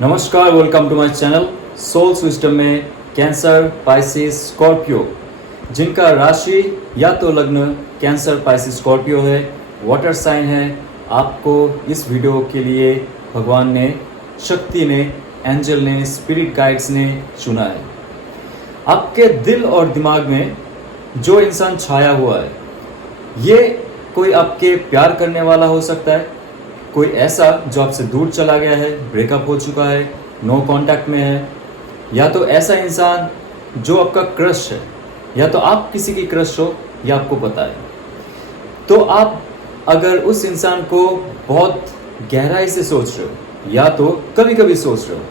नमस्कार, welcome to my channel soul system में Cancer, Pisces, Scorpio जिनका राशि या तो लग्न कैंसर, पाइसिस, स्कॉर्पियो है, वाटर साइन है, आपको इस वीडियो के लिए भगवान ने, शक्ति ने, एंजल ने, स्पिरिट गाइड्स ने चुना है। आपके दिल और दिमाग में जो इंसान छाया हुआ है, ये कोई आपके प्यार करने वाला हो सकता है, कोई ऐसा जो आपसे दूर चला गया है, ब्रेकअप हो चुका है, नो कांटेक्ट में है, या तो ऐसा इंसान जो आपका क्रश है, या तो आप किसी की क्रश हो, या आपको पता है। तो आप अगर उस इंसान को बहुत गहराई से सोच रहे हो, या तो कभी कभी सोच रहे हो,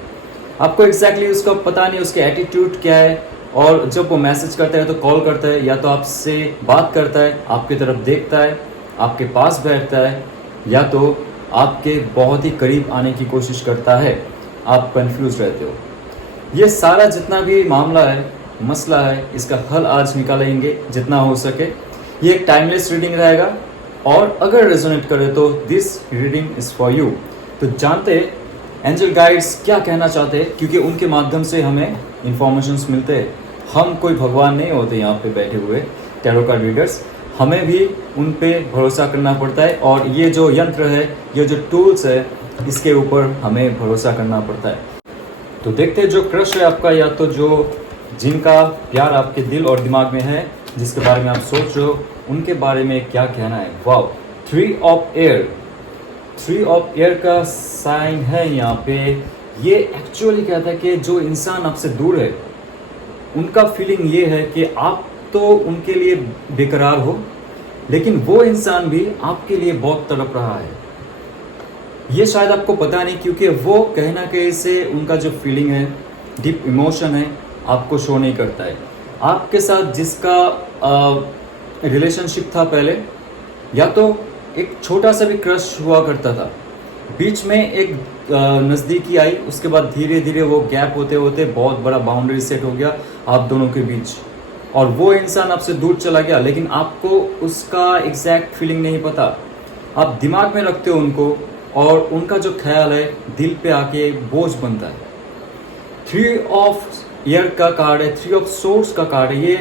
आपको एग्जैक्टली उसका पता नहीं, उसके एटीट्यूड क्या है, और जब वो मैसेज करता है तो कॉल करता है, या तो आपसे बात करता है, आपकी तरफ देखता है, आपके पास बैठता है, या तो आपके बहुत ही करीब आने की कोशिश करता है, आप कंफ्यूज रहते हो। ये सारा जितना भी मामला है, मसला है, इसका हल आज निकालेंगे जितना हो सके। ये एक टाइमलेस रीडिंग रहेगा, और अगर रेजोनेट करे तो this reading is for you. तो जानते एंजल गाइड्स क्या कहना चाहते हैं, क्योंकि उनके माध्यम से हमें इंफॉर्मेशंस मिलते हैं। हम कोई भगवान नहीं होते यहाँ पे बैठे हुए टैरो कार्ड रीडर्स, हमें भी उन पे भरोसा करना पड़ता है, और ये जो यंत्र है, ये जो टूल्स है, इसके ऊपर हमें भरोसा करना पड़ता है। तो देखते हैं जो क्रश है आपका, या तो जो जिनका प्यार आपके दिल और दिमाग में है, जिसके बारे में आप सोच रहे हो, उनके बारे में क्या कहना है। Wow, 3 of air, 3 of air का साइन है यहाँ पे। ये एक्चुअली कहता है कि जो इंसान आपसे दूर है, उनका फीलिंग ये है कि आप तो उनके लिए बेकरार हो, लेकिन वो इंसान भी आपके लिए बहुत तड़प रहा है। ये शायद आपको पता नहीं, क्योंकि वो कहीं ना कहीं से उनका जो फीलिंग है, डीप इमोशन है, आपको शो नहीं करता है। आपके साथ जिसका रिलेशनशिप था पहले, या तो एक छोटा सा भी क्रश हुआ करता था, बीच में एक नज़दीकी आई, उसके बाद धीरे धीरे वो गैप होते होते बहुत बड़ा बाउंड्री सेट हो गया आप दोनों के बीच, और वो इंसान आपसे दूर चला गया, लेकिन आपको उसका एग्जैक्ट फीलिंग नहीं पता। आप दिमाग में रखते हो उनको, और उनका जो ख्याल है दिल पे आके बोझ बनता है। 3 ऑफ ईयर का कार्ड है, 3 ऑफ सोर्ड्स का कार्ड है। ये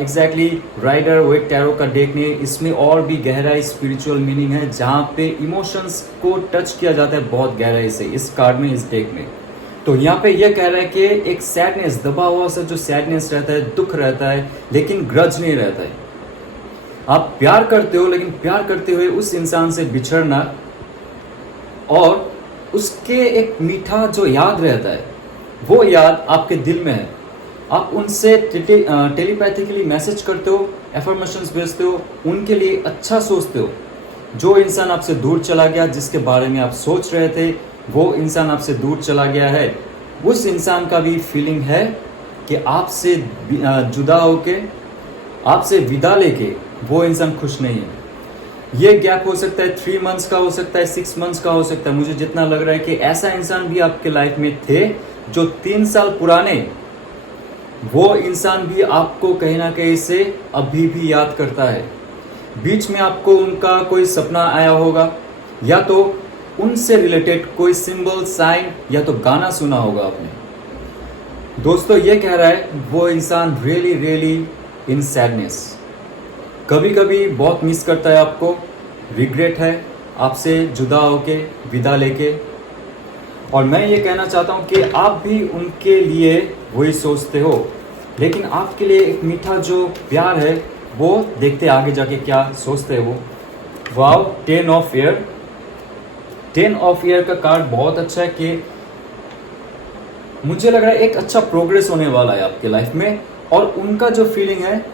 एग्जैक्टली राइडर वेट टैरो का डेक ने, इसमें और भी गहराई स्पिरिचुअल मीनिंग है, जहाँ पे इमोशंस को टच किया जाता है बहुत गहराई से इस कार्ड में, इस डेक में। तो यहाँ पे यह कह रहा है कि एक सैडनेस, दबा हुआ सा जो सैडनेस रहता है, दुख रहता है, लेकिन ग्रज नहीं रहता है। आप प्यार करते हो, लेकिन प्यार करते हुए उस इंसान से बिछड़ना, और उसके एक मीठा जो याद रहता है, वो याद आपके दिल में है। आप उनसे टेलीपैथिकली मैसेज करते हो, एफर्मेशंस भेजते हो, उनके लिए अच्छा सोचते हो। जो इंसान आपसे दूर चला गया, जिसके बारे में आप सोच रहे थे, वो इंसान आपसे दूर चला गया है। उस इंसान का भी फीलिंग है कि आपसे जुदा होके, आपसे विदा लेके वो इंसान खुश नहीं है। ये गैप हो सकता है 3 मंथ्स का, हो सकता है 6 मंथ्स का, हो सकता है, मुझे जितना लग रहा है कि ऐसा इंसान भी आपके लाइफ में थे जो 3 साल पुराने, वो इंसान भी आपको कहीं ना कहीं से अभी भी याद करता है। बीच में आपको उनका कोई सपना आया होगा, या तो उनसे रिलेटेड कोई सिंबल, साइन, या तो गाना सुना होगा आपने। दोस्तों, ये कह रहा है वो इंसान रियली रियली इन सैडनेस, कभी कभी बहुत मिस करता है आपको, रिग्रेट है आपसे जुदा होके, विदा लेके। और मैं ये कहना चाहता हूँ कि आप भी उनके लिए वही सोचते हो, लेकिन आपके लिए एक मीठा जो प्यार है, वो देखते आगे जाके क्या सोचते हो। Wow, 10 of year, 10 of year का कार्ड बहुत अच्छा है कि मुझे लग रहा है एक अच्छा प्रोग्रेस होने वाला है आपके लाइफ में। और उनका जो फीलिंग है,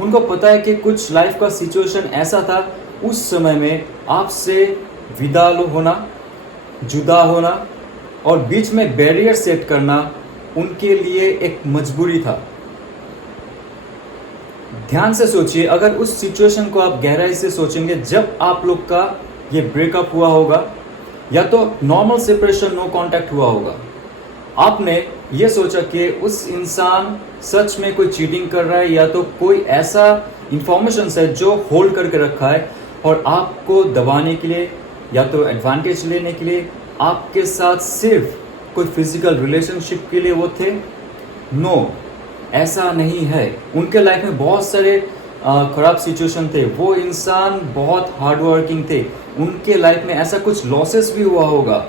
उनको पता है कि कुछ लाइफ का सिचुएशन ऐसा था, उस समय में आपसे विदा होना, जुदा होना, और बीच में बैरियर सेट करना उनके लिए एक मजबूरी था। ध्यान से सोचिए, अगर उस सिचुएशन को आप गहराई से सोचेंगे, जब आप लोग का ये ब्रेकअप हुआ होगा, या तो नॉर्मल सेपरेशन, नो कांटेक्ट हुआ होगा, आपने ये सोचा कि उस इंसान सच में कोई चीटिंग कर रहा है, या तो कोई ऐसा इंफॉर्मेशन है जो होल्ड करके रखा है, और आपको दबाने के लिए, या तो एडवांटेज लेने के लिए आपके साथ सिर्फ कोई फिजिकल रिलेशनशिप के लिए वो थे? नो, ऐसा नहीं है। उनके लाइफ में बहुत सारे खराब सिचुएशन थे। वो इंसान बहुत हार्ड वर्किंग थे। उनके लाइफ में ऐसा कुछ लॉसेस भी हुआ होगा।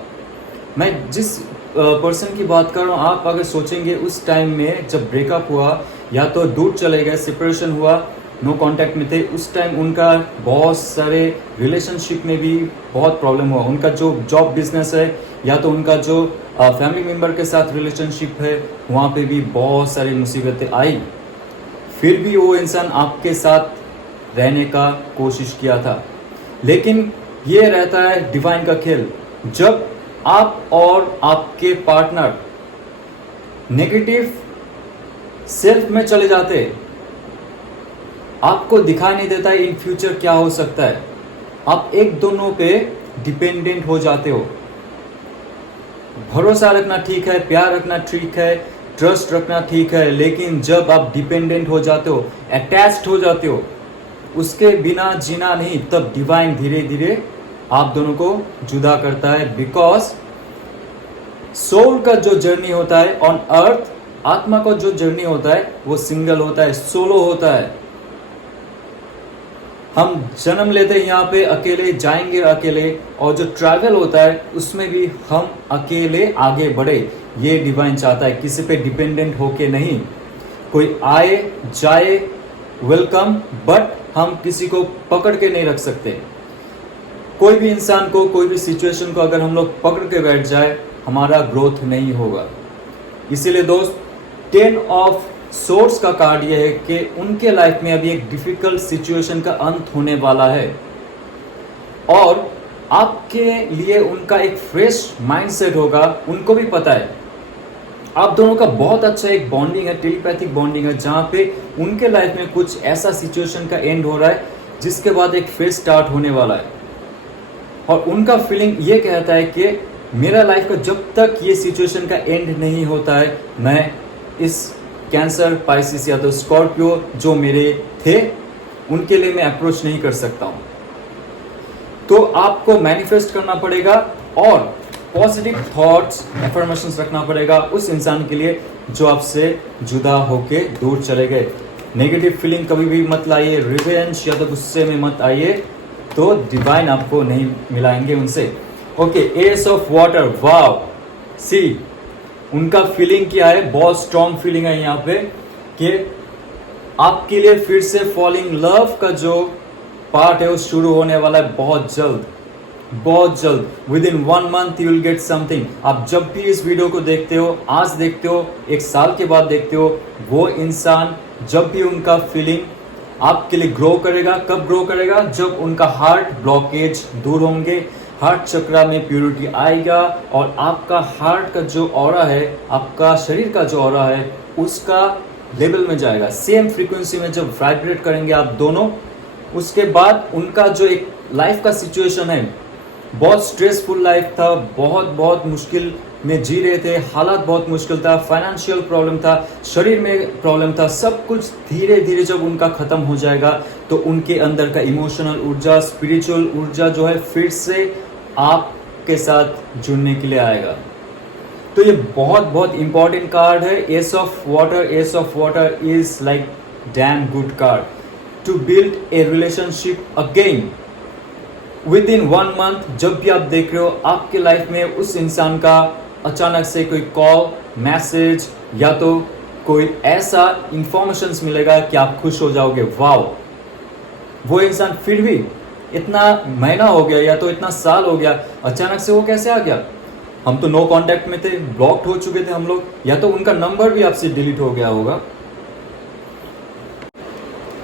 मैं जिस पर्सन की बात कर रहा हूँ, आप अगर सोचेंगे उस टाइम में जब ब्रेकअप हुआ या तो दूर चले गए, सेपरेशन हुआ, नो कांटेक्ट में थे, उस टाइम उनका बहुत सारे रिलेशनशिप में भी बहुत प्रॉब्लम हुआ। उनका जो जॉब बिजनेस है या तो उनका जो फैमिली मेम्बर के साथ रिलेशनशिप है, वहाँ पे भी बहुत सारी मुसीबतें आई। फिर भी वो इंसान आपके साथ रहने का कोशिश किया था। लेकिन ये रहता है डिवाइन का खेल। जब आप और आपके पार्टनर नेगेटिव सेल्फ में चले जाते, आपको दिखाई नहीं देता इन फ्यूचर क्या हो सकता है। आप एक दोनों पे डिपेंडेंट हो जाते हो। भरोसा रखना ठीक है, प्यार रखना ठीक है, ट्रस्ट रखना ठीक है, लेकिन जब आप डिपेंडेंट हो जाते हो, अटैच्ड हो जाते हो, उसके बिना जीना नहीं, तब डिवाइन धीरे धीरे आप दोनों को जुदा करता है। बिकॉज सोल का जो जर्नी होता है ऑन अर्थ, आत्मा का जो जर्नी होता है वो सिंगल होता है, सोलो होता है। हम जन्म लेते हैं यहाँ पे अकेले, जाएंगे अकेले, और जो ट्रैवल होता है उसमें भी हम अकेले आगे बढ़े। ये डिवाइन चाहता है, किसी पे डिपेंडेंट होके नहीं। कोई आए जाए वेलकम, बट हम किसी को पकड़ के नहीं रख सकते। कोई भी इंसान को, कोई भी सिचुएशन को अगर हम लोग पकड़ के बैठ जाए, हमारा ग्रोथ नहीं होगा। इसीलिए दोस्त, 10 ऑफ सोर्स का कार्ड यह है कि उनके लाइफ में अभी एक डिफिकल्ट सिचुएशन का अंत होने वाला है, और आपके लिए उनका एक फ्रेश माइंडसेट होगा। उनको भी पता है आप दोनों का बहुत अच्छा एक बॉन्डिंग है, टेलीपैथिक बॉन्डिंग है, जहां पे उनके लाइफ में कुछ ऐसा सिचुएशन का एंड हो रहा है जिसके बाद एक फेज स्टार्ट होने वाला है। और उनका फीलिंग ये कहता है कि मेरा लाइफ का जब तक ये सिचुएशन का एंड नहीं होता है, मैं इस कैंसर, पाइसिस या तो स्कॉर्पियो जो मेरे थे, उनके लिए मैं अप्रोच नहीं कर सकता हूं। तो आपको मैनिफेस्ट करना पड़ेगा और पॉजिटिव थॉट्स, एफर्मेशंस रखना पड़ेगा उस इंसान के लिए जो आपसे जुदा होके दूर चले गए। नेगेटिव फीलिंग कभी भी मत लाइए, रिवेंज या तो गुस्से में मत आइए, तो डिवाइन आपको नहीं मिलाएंगे उनसे। ओके, एस ऑफ वाटर, वाव, सी उनका फीलिंग क्या है, बहुत स्ट्रॉन्ग फीलिंग है यहाँ पे कि आपके लिए फिर से फॉलिंग लव का जो पार्ट है वो शुरू होने वाला है बहुत जल्द, बहुत जल्द। With in 1 month you will get something. आप जब भी इस वीडियो को देखते हो, आज देखते हो, 1 साल के बाद देखते हो, वो इंसान जब भी उनका फीलिंग आपके लिए ग्रो करेगा, कब ग्रो करेगा, जब उनका हार्ट ब्लॉकेज दूर होंगे, हार्ट चक्रा में प्यूरिटी आएगा, और आपका हार्ट का जो ऑरा है, आपका शरीर का जो ऑरा है, उसका लेवल में जाएगा। सेम फ्रीक्वेंसी में जब वाइब्रेट करेंगे आप दोनों, उसके बाद उनका जो एक लाइफ का सिचुएशन है, बहुत स्ट्रेसफुल लाइफ था, बहुत मुश्किल में जी रहे थे, हालात बहुत मुश्किल था, फाइनेंशियल प्रॉब्लम था, शरीर में प्रॉब्लम था, सब कुछ धीरे धीरे जब उनका खत्म हो जाएगा, तो उनके अंदर का इमोशनल ऊर्जा, स्पिरिचुअल ऊर्जा जो है फिर से आपके साथ जुड़ने के लिए आएगा। तो ये बहुत इंपॉर्टेंट कार्ड है, ace of water. Ace of water is like damn good card to build a relationship again within 1 month. जब भी आप देख रहे हो आपके लाइफ में उस इंसान का अचानक से कोई कॉल, मैसेज या तो कोई ऐसा इंफॉर्मेशन मिलेगा कि आप खुश हो जाओगे, वाव। वो इंसान फिर भी इतना महीना हो गया या तो इतना साल हो गया, अचानक से वो कैसे आ गया? हम तो नो कांटेक्ट में थे, ब्लॉक्ड हो चुके थे हम लोग, या तो उनका नंबर भी आपसे डिलीट हो गया होगा।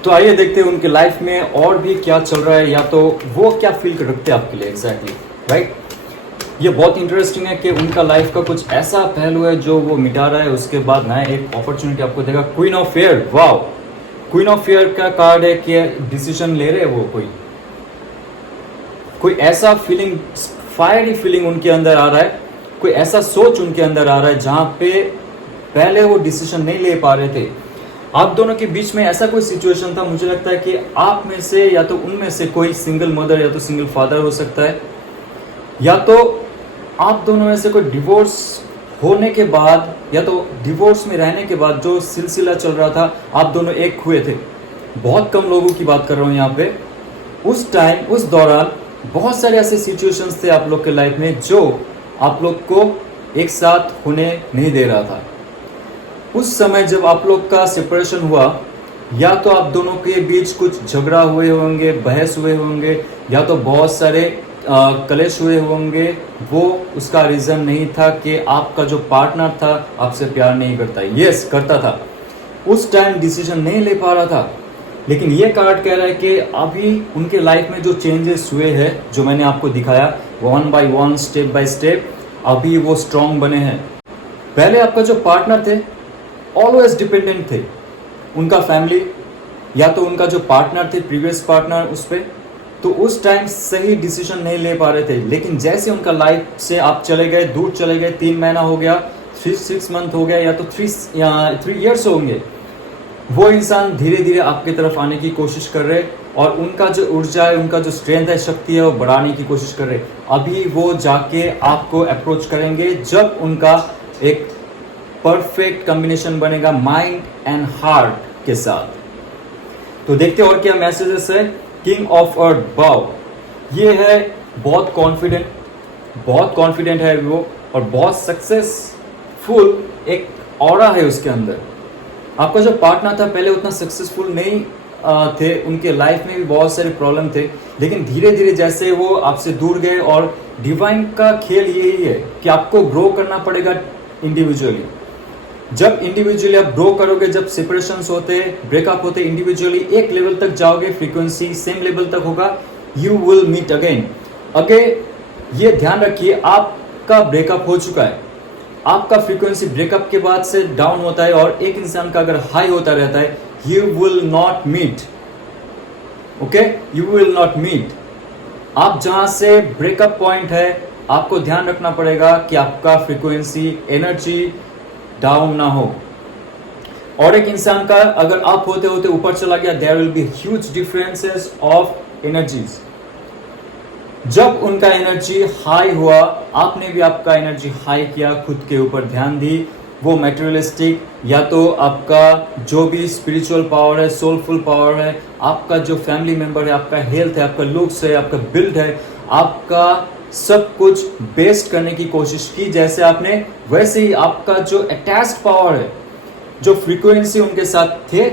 तो आइए देखते हैं उनके लाइफ में और भी क्या चल रहा है, या तो वो क्या फील रखते हैं आपके लिए एग्जैक्टली, राइट। ये बहुत इंटरेस्टिंग है कि उनका लाइफ का कुछ ऐसा पहलू है जो वो मिटा रहा है, उसके बाद नया एक अपॉर्चुनिटी आपको देगा। Queen of fair, wow. Queen of fair का कार्ड है कि डिसीजन ले रहे हैं वो, कोई ऐसा फीलिंग, फायरी फीलिंग उनके अंदर आ रहा है, कोई ऐसा सोच उनके अंदर आ रहा है जहां पे पहले वो डिसीजन नहीं ले पा रहे थे। आप दोनों के बीच में ऐसा कोई सिचुएशन था, मुझे लगता है कि आप में से या तो उनमें से कोई सिंगल मदर या तो सिंगल फादर हो सकता है, या तो आप दोनों में से कोई डिवोर्स होने के बाद या तो डिवोर्स में रहने के बाद जो सिलसिला चल रहा था, आप दोनों एक हुए थे। बहुत कम लोगों की बात कर रहा हूँ यहाँ पे। उस टाइम, उस दौरान बहुत सारे ऐसे सिचुएशंस थे आप लोग के लाइफ में जो आप लोग को एक साथ होने नहीं दे रहा था। उस समय जब आप लोग का सेपरेशन हुआ, या तो आप दोनों के बीच कुछ झगड़ा हुए होंगे, बहस हुए होंगे, या तो बहुत सारे कलेश हुए होंगे। वो उसका रीज़न नहीं था कि आपका जो पार्टनर था आपसे प्यार नहीं करता। यस, करता था, उस टाइम डिसीजन नहीं ले पा रहा था। लेकिन ये कार्ड कह रहा है कि अभी उनके लाइफ में जो चेंजेस हुए हैं, जो मैंने आपको दिखाया 1 by 1 स्टेप बाय स्टेप, अभी वो स्ट्रांग बने हैं। पहले आपका जो पार्टनर थे ऑलवेज डिपेंडेंट थे, उनका फैमिली या तो उनका जो पार्टनर थे प्रीवियस पार्टनर उस पर, तो उस टाइम सही डिसीजन नहीं ले पा रहे थे। लेकिन जैसे उनका लाइफ से आप चले गए, दूर चले गए, 3 महीना हो गया, 6 मंथ हो गया, या तो 3 ईयर्स होंगे, वो इंसान धीरे धीरे आपकी तरफ आने की कोशिश कर रहे, और उनका जो ऊर्जा है, उनका जो स्ट्रेंथ है, शक्ति है, वो बढ़ाने की कोशिश कर रहे। अभी वो जाके आपको अप्रोच करेंगे जब उनका एक परफेक्ट कॉम्बिनेशन बनेगा माइंड एंड हार्ट के साथ। तो देखते और क्या मैसेजेस है। किंग ऑफ अर्थ बाव, ये है बहुत कॉन्फिडेंट है वो, और बहुत सक्सेसफुल एक ऑरा है उसके अंदर। आपका जो पार्टनर था पहले उतना सक्सेसफुल नहीं थे, उनके लाइफ में भी बहुत सारे प्रॉब्लम थे, लेकिन धीरे धीरे जैसे वो आपसे दूर गए, और डिवाइन का खेल यही है कि आपको ग्रो करना पड़ेगा इंडिविजुअली। जब इंडिविजुअली आप ग्रो करोगे, जब सेपरेशंस होते, ब्रेकअप होते, इंडिविजुअली एक लेवल तक जाओगे, फ्रीक्वेंसी सेम लेवल तक होगा, यू विल मीट अगेन। ये ध्यान रखिए, आपका ब्रेकअप हो चुका है, आपका फ्रीक्वेंसी ब्रेकअप के बाद से डाउन होता है, और एक इंसान का अगर हाई होता रहता है, you will not meet. Okay, you will not meet. आप जहां से ब्रेकअप पॉइंट है, आपको ध्यान रखना पड़ेगा कि आपका फ्रीक्वेंसी, एनर्जी डाउन ना हो। और एक इंसान का अगर अप होते होते ऊपर चला गया, there will be huge differences of energies. जब उनका एनर्जी हाई हुआ, आपने भी आपका एनर्जी हाई किया, खुद के ऊपर ध्यान दी, वो मटेरियलिस्टिक या तो आपका जो भी स्पिरिचुअल पावर है, सोलफुल पावर है, आपका जो फैमिली मेंबर है, आपका हेल्थ है, आपका लुक्स है, आपका बिल्ड है, आपका सब कुछ बेस्ट करने की कोशिश की जैसे आपने, वैसे ही आपका जो अटैच्ड पावर है, जो फ्रीक्वेंसी उनके साथ थे,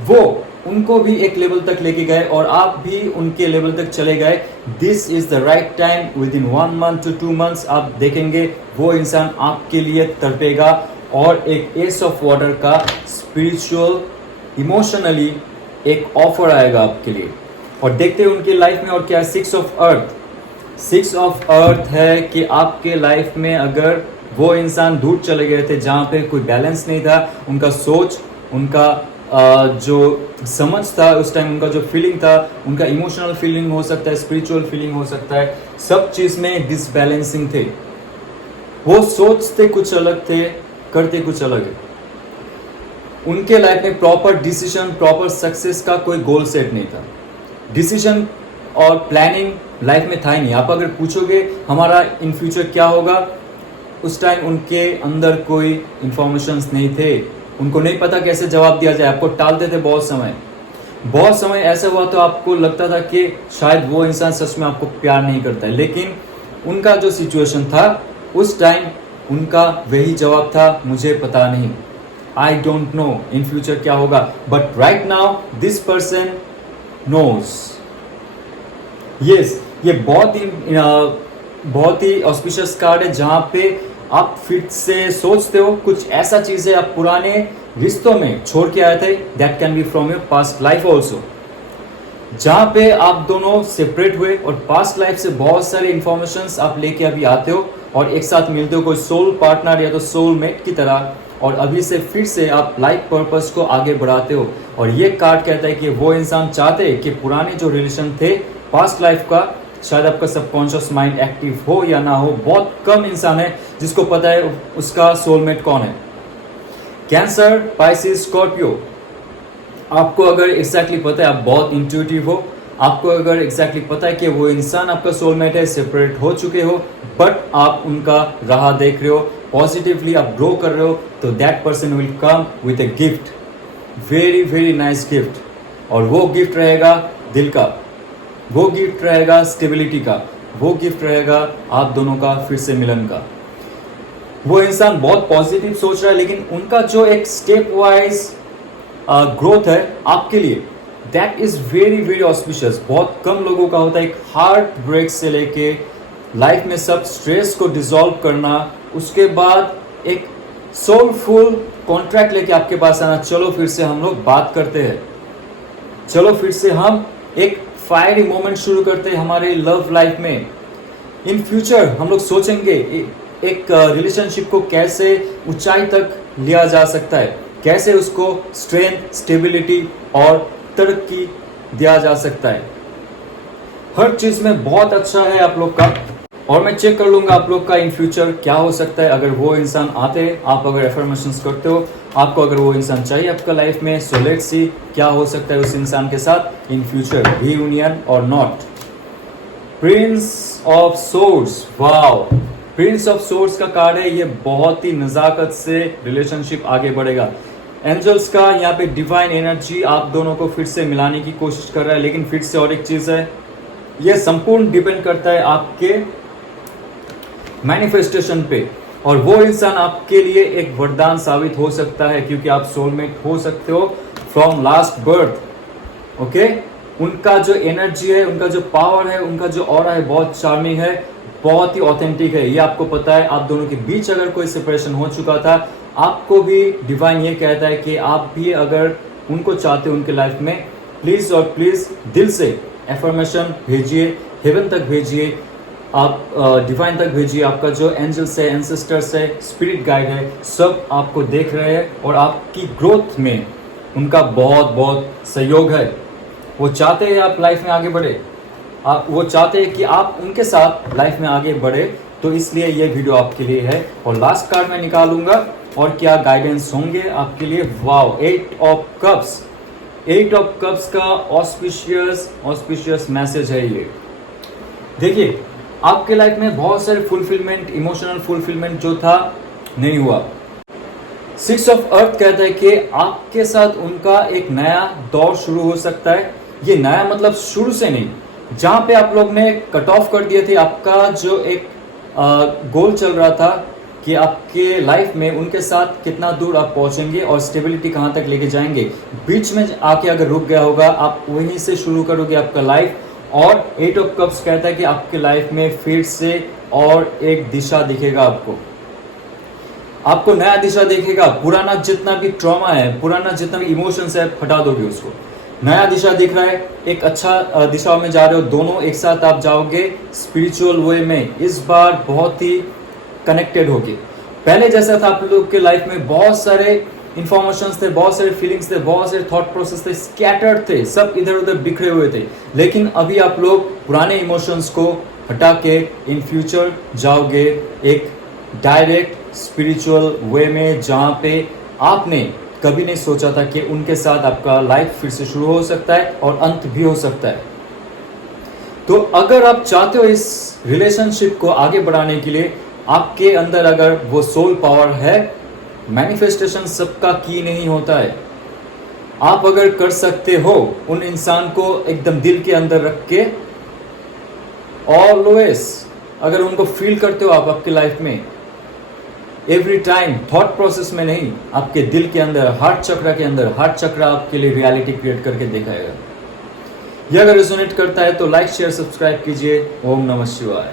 वो उनको भी एक लेवल तक लेके गए, और आप भी उनके लेवल तक चले गए। This is the right time. With in 1 month to 2 months आप देखेंगे वो इंसान आपके लिए तड़पेगा, और एक एस ऑफ वाटर का स्पिरिचुअल, इमोशनली एक ऑफर आएगा आपके लिए। और देखते हैं उनकी लाइफ में और क्या है। 6 of earth, 6 of earth है कि आपके लाइफ में अगर वो इंसान दूर चले गए थे, जहाँ पे कोई बैलेंस नहीं था, उनका सोच, उनका जो समझ था उस टाइम, उनका जो फीलिंग था, उनका इमोशनल फीलिंग हो सकता है, स्पिरिचुअल फीलिंग हो सकता है, सब चीज़ में डिसबैलेंसिंग थे। वो सोचते कुछ अलग थे, करते कुछ अलग है। उनके लाइफ में प्रॉपर डिसीजन, प्रॉपर सक्सेस का कोई गोल सेट नहीं था। डिसीजन और प्लानिंग लाइफ में था ही नहीं। आप अगर पूछोगे हमारा इन फ्यूचर क्या होगा, उस टाइम उनके अंदर कोई इंफॉर्मेशंस नहीं थे, उनको नहीं पता कैसे जवाब दिया जाए, आपको टालते थे बहुत समय ऐसा हुआ तो आपको लगता था कि शायद वो इंसान सच में आपको प्यार नहीं करता है। लेकिन उनका जो सिचुएशन था उस टाइम, उनका वही जवाब था, मुझे पता नहीं, I don't know in future क्या होगा, but right now this person knows. Yes, ये बहुत ही ऑस्पिशियस कार्ड है, जहां पे आप फिर से सोचते हो कुछ ऐसा चीज है आप पुराने रिश्तों में छोड़ के आए थे, that can be from your past life also, जहां पे आप दोनों सेपरेट हुए और पास्ट लाइफ से बहुत सारे इंफॉर्मेशंस आप लेके अभी आते हो और एक साथ मिलते हो कोई सोल पार्टनर या तो सोल मेट की तरह, और अभी से फिर से आप लाइफ पर्पस को आगे बढ़ाते हो। और ये कार्ड कहता है कि वो इंसान चाहते हैं कि पुराने जो रिलेशन थे पास्ट लाइफ का, शायद आपका सबकॉन्शियस माइंड एक्टिव हो या ना हो, बहुत कम इंसान है जिसको पता है उसका सोलमेट कौन है। कैंसर, पाइसिस, स्कॉर्पियो, आपको अगर एग्जैक्टली पता है, आप बहुत इंट्यूटिव हो, आपको अगर एग्जैक्टली पता है कि वो इंसान आपका सोलमेट है, सेपरेट हो चुके हो, बट आप उनका राह देख रहे हो पॉजिटिवली आप ग्रो कर रहे हो, तो that person will come with a gift, very very nice gift, और वो गिफ्ट रहेगा दिल का, वो गिफ्ट रहेगा स्टेबिलिटी का, वो गिफ्ट रहेगा आप दोनों का फिर से मिलन का। वो इंसान बहुत पॉजिटिव सोच रहा है, लेकिन उनका जो एक स्टेप वाइज ग्रोथ है आपके लिए, that is very very auspicious. बहुत कम लोगों का होता है एक हार्ट ब्रेक से लेके लाइफ में सब स्ट्रेस को डिसॉल्व करना, उसके बाद एक सोलफुल कॉन्ट्रैक्ट लेके आपके पास आना, चलो फिर से हम लोग बात करते हैं, चलो फिर से हम एक फायरी मोमेंट शुरू करते हैं हमारे लव लाइफ में। इन फ्यूचर हम लोग सोचेंगे एक रिलेशनशिप को कैसे ऊंचाई तक लिया जा सकता है, कैसे उसको स्ट्रेंथ, स्टेबिलिटी और तरक्की दिया जा सकता है। हर चीज में बहुत अच्छा है आप लोग का, और मैं चेक कर लूंगा आप लोग का इन फ्यूचर क्या हो सकता है। अगर वो इंसान आते, आप अगर एफर्मेशंस करते हो, आपको अगर वो इंसान चाहिए आपका लाइफ में, सो लेट्स सी क्या हो सकता है उस इंसान के साथ इन फ्यूचर, रियूनियन और not. Prince of swords, wow, Prince of swords का कार्ड है, ये बहुत ही नजाकत से रिलेशनशिप आगे बढ़ेगा। एंजल्स का यहाँ पे डिवाइन एनर्जी आप दोनों को फिर से मिलाने की कोशिश कर रहा है, लेकिन फिर से और एक चीज है, ये संपूर्ण डिपेंड करता है आपके मैनिफेस्टेशन पे, और वो इंसान आपके लिए एक वरदान साबित हो सकता है, क्योंकि आप सोलमेट हो सकते हो फ्रॉम लास्ट बर्थ। ओके, उनका जो एनर्जी है, उनका जो पावर है, उनका जो ऑरा है, बहुत चार्मिंग है, बहुत ही ऑथेंटिक है, ये आपको पता है। आप दोनों के बीच अगर कोई सेपरेशन हो चुका था, आपको भी डिवाइन ये कहता है कि आप भी अगर उनको चाहते हो उनके लाइफ में, प्लीज और प्लीज दिल से एफर्मेशन भेजिए, हेवन तक भेजिए, आप डिवाइन तक भेजिए। आपका जो एंजल्स है, एंसेस्टर्स है, स्पिरिट गाइड है, सब आपको देख रहे हैं और आपकी ग्रोथ में उनका बहुत बहुत सहयोग है। वो चाहते हैं आप लाइफ में आगे बढ़े, वो चाहते हैं कि आप उनके साथ लाइफ में आगे बढ़े, तो इसलिए ये वीडियो आपके लिए है। और लास्ट कार्ड मैं निकालूंगा और क्या गाइडेंस होंगे आपके लिए। Wow, 8 of cups, 8 of cups का ऑस्पिशियस मैसेज है ये। देखिए, आपके लाइफ में बहुत सारे फुलफिलमेंट, इमोशनल फुलफिलमेंट जो था नहीं हुआ। 6 ऑफ अर्थ कहता है कि आपके साथ उनका एक नया दौर शुरू हो सकता है। ये नया मतलब शुरू से नहीं, जहां पे आप लोग ने कट ऑफ कर दिए थे, आपका जो एक गोल चल रहा था कि आपके लाइफ में उनके साथ कितना दूर आप पहुंचेंगे और स्टेबिलिटी कहां तक लेके जाएंगे, बीच में आके अगर रुक गया होगा, आप वहीं से शुरू करोगे आपका लाइफ। और 8 ऑफ कप्स कहता है कि आपके लाइफ में फिर से और एक दिशा दिखेगा, आपको नया दिशा दिखेगा। पुराना जितना भी ट्रॉमा है, पुराना जितना भी इमोशंस है, हटा दोगे उसको। नया दिशा दिख रहा है, एक अच्छा दिशा में जा रहे हो, दोनों एक साथ आप जाओगे स्पिरिचुअल वे में। इस बार बहुत ही कनेक्टेड होगे। पहले जैसा था आप लोग के लाइफ में बहुत सारे इंफॉर्मेशंस थे, बहुत सारे फीलिंग्स थे, बहुत सारे थॉट प्रोसेस थे, स्कैटर्ड थे, सब इधर उधर बिखरे हुए थे। लेकिन अभी आप लोग पुराने इमोशंस को हटा के इन फ्यूचर जाओगे एक डायरेक्ट स्पिरिचुअल वे में, जहां पे आपने कभी नहीं सोचा था कि उनके साथ आपका लाइफ फिर से शुरू हो सकता है और अंत भी हो सकता है। तो अगर आप चाहते हो इस रिलेशनशिप को आगे बढ़ाने के लिए, आपके अंदर अगर वो सोल पावर है, मैनिफेस्टेशन सबका की नहीं होता है। आप अगर कर सकते हो उन इंसान को एकदम दिल के अंदर रख के, ऑलवेज अगर उनको फील करते हो आप आपके लाइफ में, एवरी टाइम थॉट प्रोसेस में नहीं, आपके दिल के अंदर, हार्ट चक्रा के अंदर, हार्ट चक्रा आपके लिए रियलिटी क्रिएट करके दिखाएगा। यह अगर रिजोनेट करता है तो लाइक, शेयर, सब्सक्राइब कीजिए। ओम नमः शिवाय।